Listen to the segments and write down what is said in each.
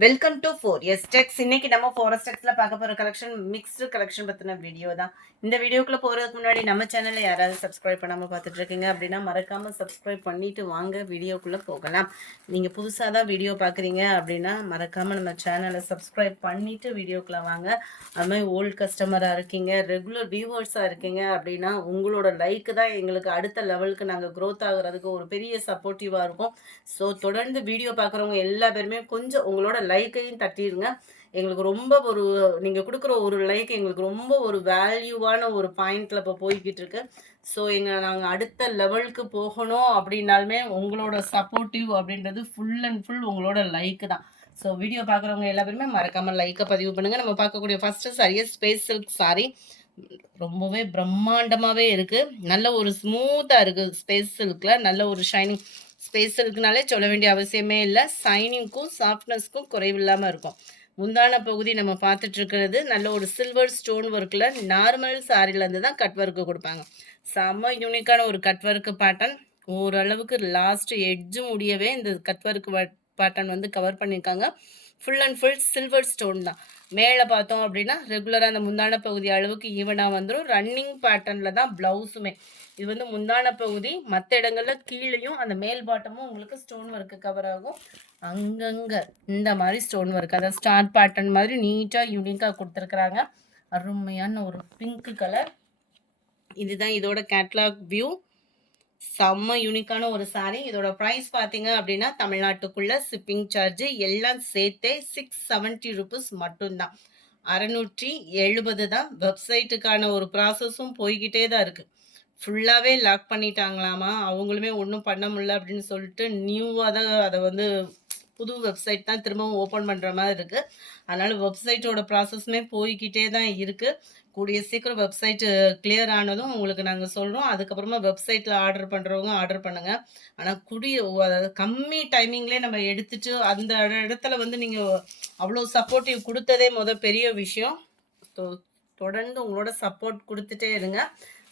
Welcome to four S டெக்ஸ். இன்னைக்கு நம்ம forest டெக்ஸ்ல பார்க்க போற கலெக்ஷன் மிக்ஸ்டு கலெக்ஷன் பத்தின வீடியோ தான். இந்த வீடியோக்குள்ள போறதுக்கு முன்னாடி நம்ம சேனலை யாராவது சப்ஸ்கிரைப் பண்ணாம பார்த்துட்டு இருக்கீங்க அப்படின்னா மறக்காம சப்ஸ்கிரைப் பண்ணிட்டு வாங்க வீடியோக்குள்ள போகலாம். நீங்க புதுசா தான் வீடியோ பாக்குறீங்க அப்படின்னா மறக்காம நம்ம சேனலை சப்ஸ்கிரைப் பண்ணிட்டு வீடியோக்குள்ள வாங்க. அது மாதிரி ஓல்டு கஸ்டமரா இருக்கீங்க, ரெகுலர் வியூவர்ஸா இருக்கீங்க அப்படின்னா உங்களோட லைக் தான் எங்களுக்கு அடுத்த லெவலுக்கு நாங்கள் க்ரோத் ஆகுறதுக்கு ஒரு பெரிய சப்போர்ட்டிவா இருக்கும். ஸோ தொடர்ந்து வீடியோ பார்க்குறவங்க எல்லா பேருமே கொஞ்சம் உங்களோட லைக்கையும் தட்டிடுங்க. எங்களுக்கு ரொம்ப ஒரு நீங்கள் கொடுக்குற ஒரு லைக் எங்களுக்கு ரொம்ப ஒரு வேல்யூவான ஒரு பாயிண்டில் இப்போ போய்கிட்டு இருக்கு. ஸோ நாங்கள் அடுத்த லெவலுக்கு போகணும் அப்படின்னாலுமே உங்களோட சப்போர்ட்டிவ் அப்படின்றது ஃபுல் அண்ட் ஃபுல் உங்களோட லைக்கு தான். ஸோ வீடியோ பார்க்குறவங்க எல்லா பேருமே மறக்காமல் லைக்கை பதிவு பண்ணுங்கள். நம்ம பார்க்கக்கூடிய ஃபஸ்ட்டு சாரியே ஸ்பேஸ் சில்க் சாரி. ரொம்பவே பிரம்மாண்டமாகவே இருக்குது. நல்ல ஒரு ஸ்மூத்தாக இருக்குது. ஸ்பேஸ் சில்கில் நல்ல ஒரு ஷைனிங். ஸ்பேஸ் இருக்குனாலே சொல்ல வேண்டிய அவசியமே இல்லை. சைனிங்க்கும் சாஃப்ட்னஸ்க்கும் குறைவில்லாமல் இருக்கும். முந்தான பகுதி நம்ம பார்த்துட்டு இருக்கிறது நல்ல ஒரு சில்வர் ஸ்டோன் ஒர்க்கில் நார்மல் சாரிலேருந்து தான் கட் ஒர்க்கு கொடுப்பாங்க. செம்ம யூனிக்கான ஒரு கட் ஒர்க்கு பேட்டர்ன். ஓரளவுக்கு லாஸ்ட் எட்ஜு முடியவே இந்த கட் ஒர்க்கு பேட்டர்ன் வந்து கவர் பண்ணியிருக்காங்க. Full and full silver stone தான். மேலே பார்த்தோம் அப்படின்னா ரெகுலராக அந்த முந்தான பகுதி அளவுக்கு ஈவனாக வந்துடும். ரன்னிங் பேட்டர்னில் தான் ப்ளவுஸுமே. இது வந்து முந்தான பகுதி. மற்ற இடங்களில் கீழேயும் அந்த மேல் பாட்டமும் உங்களுக்கு ஸ்டோன் ஒர்க்கு கவர் ஆகும். அங்கங்கே இந்த மாதிரி ஸ்டோன் ஒர்க், அதாவது ஸ்டார் பேட்டர்ன் மாதிரி நீட்டாக யூனிக்காக கொடுத்துருக்குறாங்க. அருமையான ஒரு பிங்க் கலர். இதுதான் இதோட கேட்லாக் வியூ. செம்ம யூனிக்கான ஒரு சாரீ. இதோட ப்ரைஸ் பார்த்தீங்க அப்படின்னா தமிழ்நாட்டுக்குள்ள ஷிப்பிங் சார்ஜ் எல்லாம் சேர்த்தே 670 ருபீஸ் மட்டும்தான். 670 தான். வெப்சைட்டுக்கான ஒரு ப்ராசஸும் போய்கிட்டே தான் இருக்குது. ஃபுல்லாகவே லாக் பண்ணிட்டாங்களாமா. அவங்களுமே ஒன்றும் பண்ண முடியல அப்படின்னு சொல்லிட்டு நியூவாக தான் அதை வந்து புது வெப்சைட் தான் திரும்பவும் ஓப்பன் பண்ணுற மாதிரி இருக்குது. அதனால் வெப்சைட்டோட ப்ராசஸுமே போய்கிட்டே தான் இருக்குது. கூடிய சீக்கிரம் வெப்சைட்டு கிளியர் ஆனதும் உங்களுக்கு நாங்கள் சொல்கிறோம். அதுக்கப்புறமா வெப்சைட்டில் ஆர்டர் பண்ணுறவங்க ஆர்டர் பண்ணுங்கள். ஆனால் அதாவது கம்மி டைமிங்லேயே நம்ம எடுத்துட்டு அந்த இடத்துல வந்து நீங்கள் அவ்வளோ சப்போர்ட்டிவ் கொடுத்ததே பெரிய விஷயம். தொடர்ந்து உங்களோட சப்போர்ட் கொடுத்துட்டே இருங்க.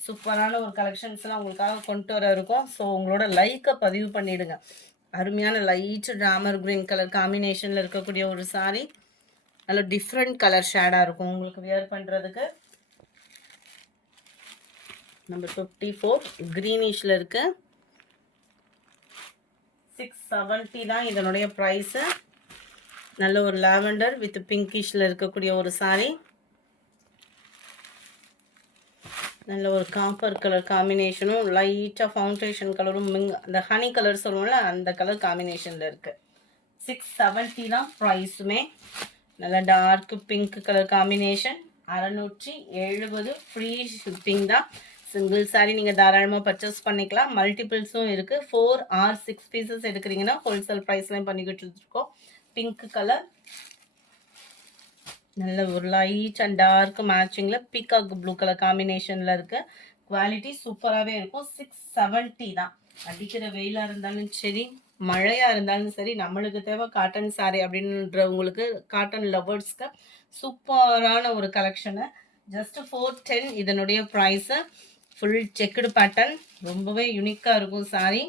சூப்பரான ஒரு கலெக்ஷன்ஸ்லாம் உங்களுக்காக கொண்டு வர இருக்கும். ஸோ உங்களோட லைக்கை பதிவு பண்ணிவிடுங்க. அருமையான லைட் ராமர் கிரீன் கலர் காம்பினேஷனில் இருக்கக்கூடிய ஒரு சாரீ. நல்ல டிஃப்ரெண்ட் கலர் ஷேடாக இருக்கும் உங்களுக்கு வியர் பண்ணுறதுக்கு. நம்பர் 54 க்ரீனிஷில் இருக்கு. 670 தான் இதனுடைய ப்ரைஸு. நல்ல ஒரு லாவெண்டர் வித் பிங்கிஷில் இருக்கக்கூடிய ஒரு சாரீ. நல்ல ஒரு காப்பர் கலர் காம்பினேஷனும் லைட்டாக ஃபவுண்டேஷன் கலரும் அந்த ஹனி கலர் சொல்லுவோம்ல அந்த கலர் காம்பினேஷனில் இருக்குது. 670 தான் ப்ரைஸுமே. நல்ல dark pink colour combination. 670 free shipping தான். சிங்கிள் சாரீ நீங்கள் தாராளமாக பர்ச்சேஸ் பண்ணிக்கலாம். மல்டிபிள்ஸும் இருக்குது. 4 or 6 பீசஸ் எடுக்கிறீங்கன்னா ஹோல்சேல் ப்ரைஸ்லையும் பண்ணிக்கிட்டு இருக்கோம். பிங்க் கலர் நல்ல ஒரு லைட் அண்ட் டார்க் மேட்சிங்கில் பீகாக் ப்ளூ கலர் காம்பினேஷனில் இருக்குது. குவாலிட்டி சூப்பராகவே இருக்கும். 670 தான். அடிக்கிற வெயிலாக இருந்தாலும் சரி, மழையாக இருந்தாலும் சரி, நம்மளுக்கு தேவை காட்டன் சாரீ அப்படின்றவங்களுக்கு, காட்டன் லவர்ஸ்க்கு சூப்பரான ஒரு கலெக்ஷனு. ஜஸ்ட் 410 இதனுடைய ப்ரைஸு. ஃபுல் செக்குடு பேட்டர்ன், ரொம்பவே யூனிக்காக இருக்கும் சாரீ.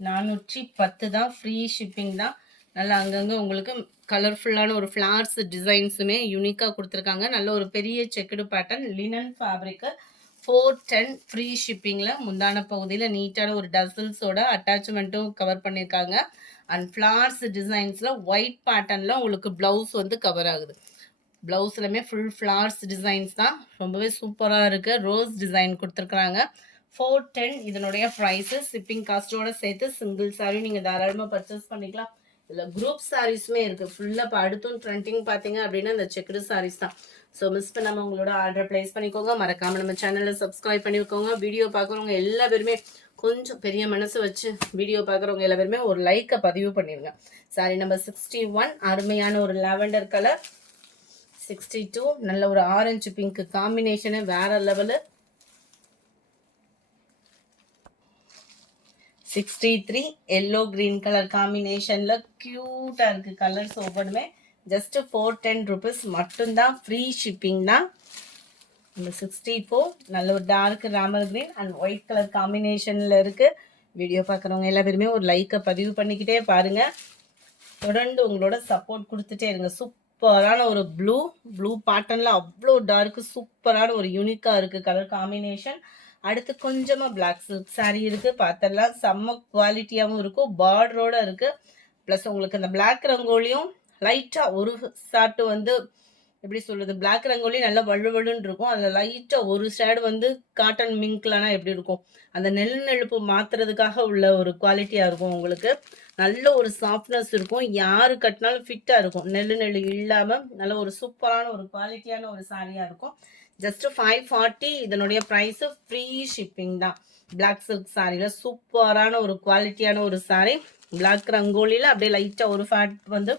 410 தான். ஃப்ரீ ஷிப்பிங் தான். நல்லா அங்கங்கே உங்களுக்கு கலர்ஃபுல்லான ஒரு ஃப்ளார்ஸ் டிசைன்ஸுமே யூனிக்காக கொடுத்துருக்காங்க. நல்ல ஒரு பெரிய checked pattern linen fabric. 410 free ஷிப்பிங்கில். முந்தான பகுதியில் நீட்டான ஒரு டசல்ஸோட அட்டாச்மெண்ட்டும் கவர் பண்ணியிருக்காங்க. அண்ட் ஃப்ளார்ஸ் டிசைன்ஸில் ஒயிட் பேட்டர்னில் உங்களுக்கு ப்ளவுஸ் வந்து கவர் ஆகுது. ப்ளவுஸ்லையுமே ஃபுல் ஃப்ளார்ஸ் டிசைன்ஸ் தான். ரொம்பவே சூப்பராக இருக்குது. ரோஸ் டிசைன் கொடுத்துருக்குறாங்க. 410 இதனுடைய ப்ரைஸு. ஷிப்பிங் காஸ்ட்டோடு சேர்த்து சிங்கிள் சாரீ நீங்கள் தாராளமாக பர்ச்சேஸ் பண்ணிக்கலாம். இதில் குரூப் சாரீஸுமே இருக்குது. ஃபுல்லாக இப்போ அடுத்தும் ட்ரெண்டிங் பார்த்தீங்க அப்படின்னா இந்த செக்குடு சாரீஸ் தான். ஸோ மிஸ் பண்ணாமல் உங்களோட ஆர்டர் ப்ளேஸ் பண்ணிக்கோங்க. மறக்காமல் நம்ம சேனலில் சப்ஸ்கிரைப் பண்ணிக்கோங்க. வீடியோ பார்க்குறவங்க எல்லா பேருமே கொஞ்சம் பெரிய மனசு வச்சு வீடியோ பார்க்குறவங்க எல்லா பேருமே ஒரு லைக்கை பதிவு பண்ணிடுங்க. சாரி நம்பர் 61 அருமையான ஒரு லாவெண்டர் கலர். 62 நல்ல ஒரு ஆரஞ்சு பிங்க் காம்பினேஷனு வேற லெவலு. 63 எல்லோ கிரீன் கலர் காம்பினேஷனில் க்யூட்டாக இருக்குது கலர்ஸ் ஒவ்வொன்றுமே. ஜஸ்ட் 410 ருபீஸ் மட்டும்தான். ஃப்ரீ ஷிப்பிங் தான். இந்த 64 நல்ல ஒரு டார்க் ராமர் கிரீன் அண்ட் ஒயிட் கலர் காம்பினேஷனில் இருக்குது. வீடியோ பார்க்குறவங்க எல்லா பேருமே ஒரு லைக்கை பதிவு பண்ணிக்கிட்டே பாருங்கள். தொடர்ந்து உங்களோட சப்போர்ட் கொடுத்துட்டே இருங்க. சூப்பரான ஒரு ப்ளூ பேட்டர்ன்ல அவ்வளோ டார்க்கு சூப்பரான ஒரு யூனிக்கா இருக்கு கலர் காம்பினேஷன். அடுத்து கொஞ்சமா பிளாக் சில்க் சாரீ இருக்கு, பார்த்தலாம் செம்ம குவாலிட்டியாகவும் இருக்கும், பார்டரோட இருக்கு. ப்ளஸ் உங்களுக்கு இந்த பிளாக் ரங்கோலியும் லைட்டா ஒரு சாட்டு வந்து எப்படி சொல்றது, பிளாக் ரங்கோலி நல்லா வழுவழுன்னு இருக்கும், அதில் லைட்டா ஒரு ஷேடு வந்து காட்டன் மிங்க்லனா எப்படி இருக்கும், அந்த நெழுப்பு மாத்துறதுக்காக உள்ள ஒரு குவாலிட்டியா இருக்கும். உங்களுக்கு நல்ல ஒரு சாஃப்ட்னஸ் இருக்கும், யாரு கட்டினாலும் ஃபிட்டா இருக்கும், நெழு இல்லாம நல்ல ஒரு சூப்பரான ஒரு குவாலிட்டியான ஒரு சாரியா இருக்கும். ஜஸ்ட் 540. இதனுடைய ப்ரைஸ் ஃப்ரீ ஷிப்பிங் தான். பிளாக் சில்க் சாரியில சூப்பரான ஒரு குவாலிட்டியான ஒரு சாரி. பிளாக் ரங்கோலியில் அப்படியே லைட்டாக ஒரு ஃபேட் வந்து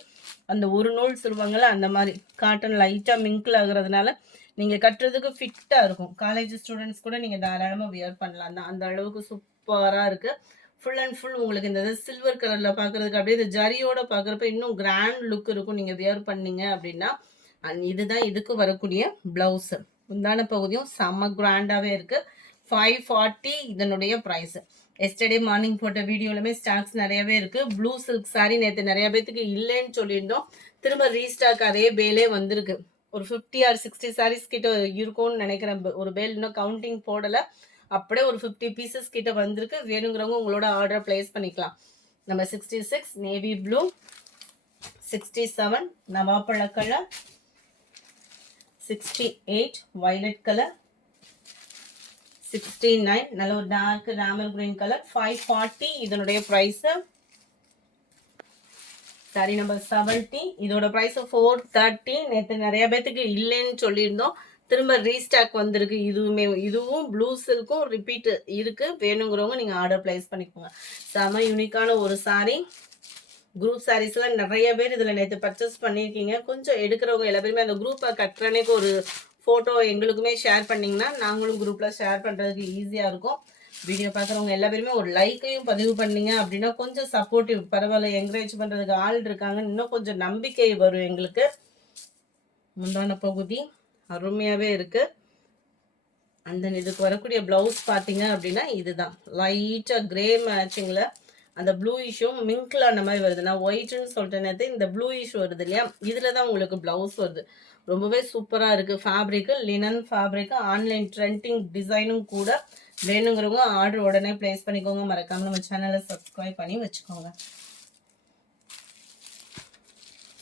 அந்த ஒரு நூல் சொல்லுவாங்கள்ல அந்த மாதிரி காட்டன் லைட்டாக மிங்கிள் ஆகுறதுனால நீங்கள் கட்டுறதுக்கு ஃபிட்டாக இருக்கும். காலேஜ் ஸ்டூடெண்ட்ஸ் கூட நீங்கள் தாராளமாக வியர் பண்ணலாம் தான், அந்த அளவுக்கு சூப்பராக இருக்குது. ஃபுல் அண்ட் ஃபுல் உங்களுக்கு இந்த சில்வர் கலரில் பார்க்குறதுக்கு அப்படியே இந்த ஜரியோட பார்க்குறப்ப இன்னும் கிராண்ட் லுக் இருக்கும் நீங்கள் வியர் பண்ணீங்க அப்படின்னா. அண்ட் இதுதான் இதுக்கு வரக்கூடிய ப்ளவுஸு. உண்டான பகுதியும் செம்ம கிராண்டாகவே இருக்குது. 540 இதனுடைய ப்ரைஸ். எஸ்டர்டே மார்னிங் போட்ட வீடியோலுமே ஸ்டாக்ஸ் நிறையவே இருக்குது. ப்ளூ சில்க் சாரீ நேற்று நிறைய பேத்துக்கு இல்லைன்னு சொல்லியிருந்தோம், திரும்ப ரீஸ்டாக் அதே பேலே வந்திருக்கு. ஒரு 50 or 60 சாரீஸ் கிட்ட இருக்கும்னு நினைக்கிறேன். ஒரு பேல் இன்னும் கவுண்டிங் போடலை, அப்படியே ஒரு 50 பீசஸ் கிட்ட வந்திருக்கு. வேணுங்கிறவங்க உங்களோட ஆர்டர் பிளேஸ் பண்ணிக்கலாம். நம்ம 66 நேவி ப்ளூ, 67 நவாப்பழ கலர், 68 வயலட் கலர், 69 நல்ல ஒரு டார்க் ராமர் கிரீன் கலர். 540 இதனுடைய பிரைஸ். சாரி நம்பர் 70 இதோட பிரைஸ் 430. நேற்று நிறைய பேத்துக்கு இல்லைன்னு சொல்லியிருந்தோம், திரும்ப ரீஸ்டாக் வந்திருக்கு. இதுவும் ப்ளூ சில்க்கும் ரிப்பீட் இருக்கு. வேணுங்கிறவங்க நீங்க ஆர்டர் பிளேஸ் பண்ணிக்கோங்க. செம யூனிக்கான ஒரு சாரி. குரூப் சாரீஸ்லாம் நிறைய பேர் இதில் நேற்று பர்ச்சேஸ் பண்ணியிருக்கீங்க. கொஞ்சம் எடுக்கிறவங்க எல்லா பேருமே அந்த குரூப்பை கட்டுறனேக்கு ஒரு ஃபோட்டோ எங்களுக்குமே ஷேர் பண்ணிங்கன்னா நாங்களும் குரூப்பில் ஷேர் பண்ணுறதுக்கு ஈஸியாக இருக்கும். வீடியோ பார்க்குறவங்க எல்லா பேருமே ஒரு லைக்கையும் பதிவு பண்ணீங்க அப்படின்னா கொஞ்சம் சப்போர்ட்டிவ், பரவாயில்ல என்கரேஜ் பண்ணுறதுக்கு ஆள் இருக்காங்க, இன்னும் கொஞ்சம் நம்பிக்கை வரும் எங்களுக்கு. முந்தான பகுதி அருமையாகவே இருக்குது. அந்த இதுக்கு வரக்கூடிய ப்ளவுஸ் பார்த்தீங்க அப்படின்னா இதுதான் லைட்டாக கிரே மேட்சிங்கில் அந்த ப்ளூ இஷ்யூம் மிங்க்ல அந்த மாதிரி வருது. நான் ஒயிட்னு சொல்லிட்டேனே, இந்த ப்ளூ இஷ்யூ வருது இல்லையா, இதில் தான் உங்களுக்கு ப்ளவுஸ் வருது. ரொம்பவே சூப்பராக இருக்குது. Fabric linen fabric, online trending டிசைனும் கூட. வேணுங்கிறவங்க ஆர்டர் உடனே பிளேஸ் பண்ணிக்கோங்க. மறக்காம நம்ம சேனலை சப்ஸ்கிரைப் பண்ணி வச்சுக்கோங்க.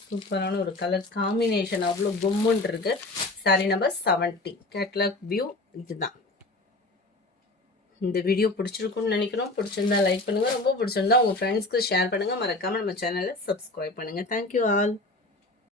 சூப்பரான ஒரு கலர் காம்பினேஷன், அவ்வளோ கும்முன்னு இருக்கு. சாரி நம்பர் 70 கேட்லாக் வியூ இதுதான். இந்த வீடியோ பிடிச்சிருக்கும்னு நினைக்கிறோம். பிடிச்சிருந்தா லைக் பண்ணுங்க, ரொம்ப பிடிச்சிருந்தா உங்க ஃப்ரெண்ட்ஸ்க்கு ஷேர் பண்ணுங்க. மறக்காம நம்ம சேனலை சப்ஸ்கிரைப் பண்ணுங்க. Thank you all.